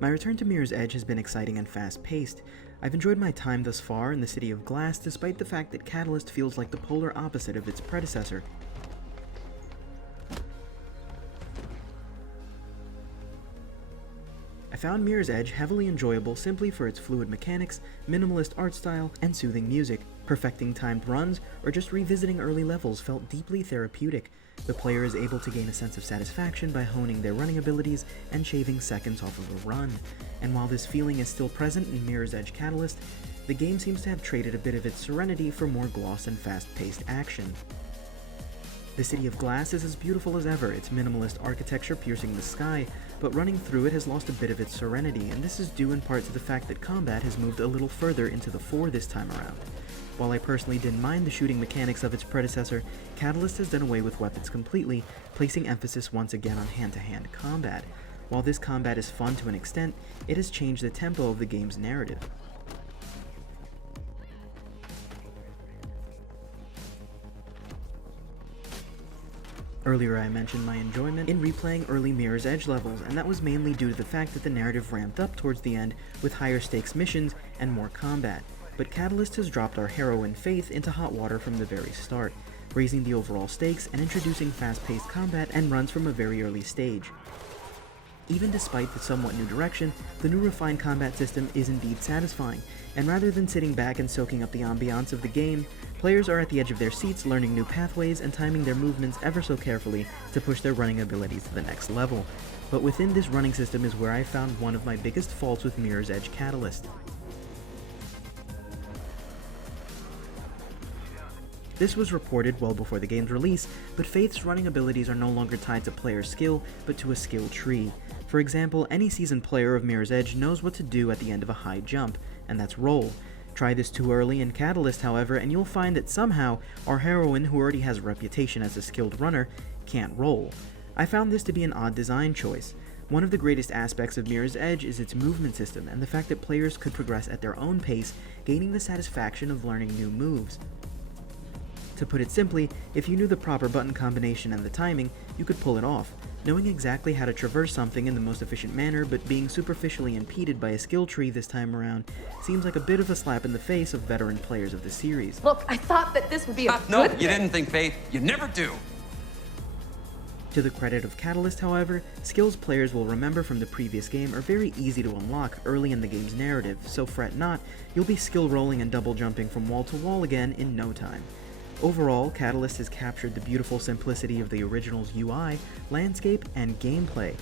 My return to Mirror's Edge has been exciting and fast-paced. I've enjoyed my time thus far in the City of Glass, despite the fact that Catalyst feels like the polar opposite of its predecessor. I found Mirror's Edge heavily enjoyable simply for its fluid mechanics, minimalist art style, and soothing music. Perfecting timed runs, or just revisiting early levels felt deeply therapeutic. The player is able to gain a sense of satisfaction by honing their running abilities and shaving seconds off of a run. And while this feeling is still present in Mirror's Edge Catalyst, the game seems to have traded a bit of its serenity for more gloss and fast-paced action. The City of Glass is as beautiful as ever, its minimalist architecture piercing the sky, but running through it has lost a bit of its serenity, and this is due in part to the fact that combat has moved a little further into the fore this time around. While I personally didn't mind the shooting mechanics of its predecessor, Catalyst has done away with weapons completely, placing emphasis once again on hand-to-hand combat. While this combat is fun to an extent, it has changed the tempo of the game's narrative. Earlier I mentioned my enjoyment in replaying early Mirror's Edge levels, and that was mainly due to the fact that the narrative ramped up towards the end with higher stakes missions and more combat. But Catalyst has dropped our heroine Faith into hot water from the very start, raising the overall stakes and introducing fast-paced combat and runs from a very early stage. Even despite the somewhat new direction, the new refined combat system is indeed satisfying, and rather than sitting back and soaking up the ambiance of the game, players are at the edge of their seats learning new pathways and timing their movements ever so carefully to push their running abilities to the next level. But within this running system is where I found one of my biggest faults with Mirror's Edge Catalyst. This was reported well before the game's release, but Faith's running abilities are no longer tied to player skill, but to a skill tree. For example, any seasoned player of Mirror's Edge knows what to do at the end of a high jump, and that's roll. Try this too early in Catalyst, however, and you'll find that somehow our heroine, who already has a reputation as a skilled runner, can't roll. I found this to be an odd design choice. One of the greatest aspects of Mirror's Edge is its movement system, and the fact that players could progress at their own pace, gaining the satisfaction of learning new moves. To put it simply, if you knew the proper button combination and the timing, you could pull it off. Knowing exactly how to traverse something in the most efficient manner, but being superficially impeded by a skill tree this time around, seems like a bit of a slap in the face of veteran players of the series. Look, I thought that this would be a No, good you thing. didn't think, Faith. You never do. To the credit of Catalyst, however, skills players will remember from the previous game are very easy to unlock early in the game's narrative, so fret not, you'll be skill rolling and double jumping from wall to wall again in no time. Overall, Catalyst has captured the beautiful simplicity of the original's UI, landscape, and gameplay.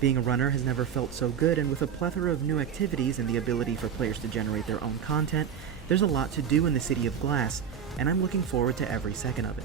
Being a runner has never felt so good, and with a plethora of new activities and the ability for players to generate their own content, there's a lot to do in the City of Glass, and I'm looking forward to every second of it.